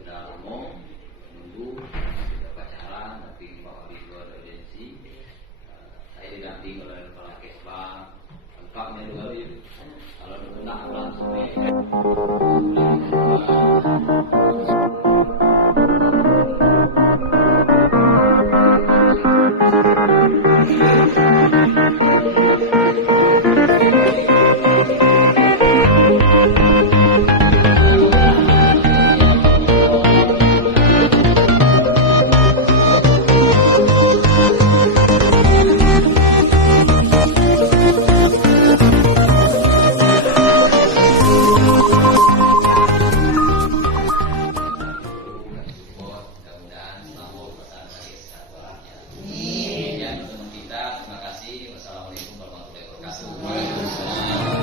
sudah ngomong menunggu sudah pacaran tapi Pak Wali ada audiensi. Saya didampingi oleh kepala Kesbang lengkapnya juga itu. Kalau diundang langsung Assalamualaikum warahmatullahi wabarakatuh.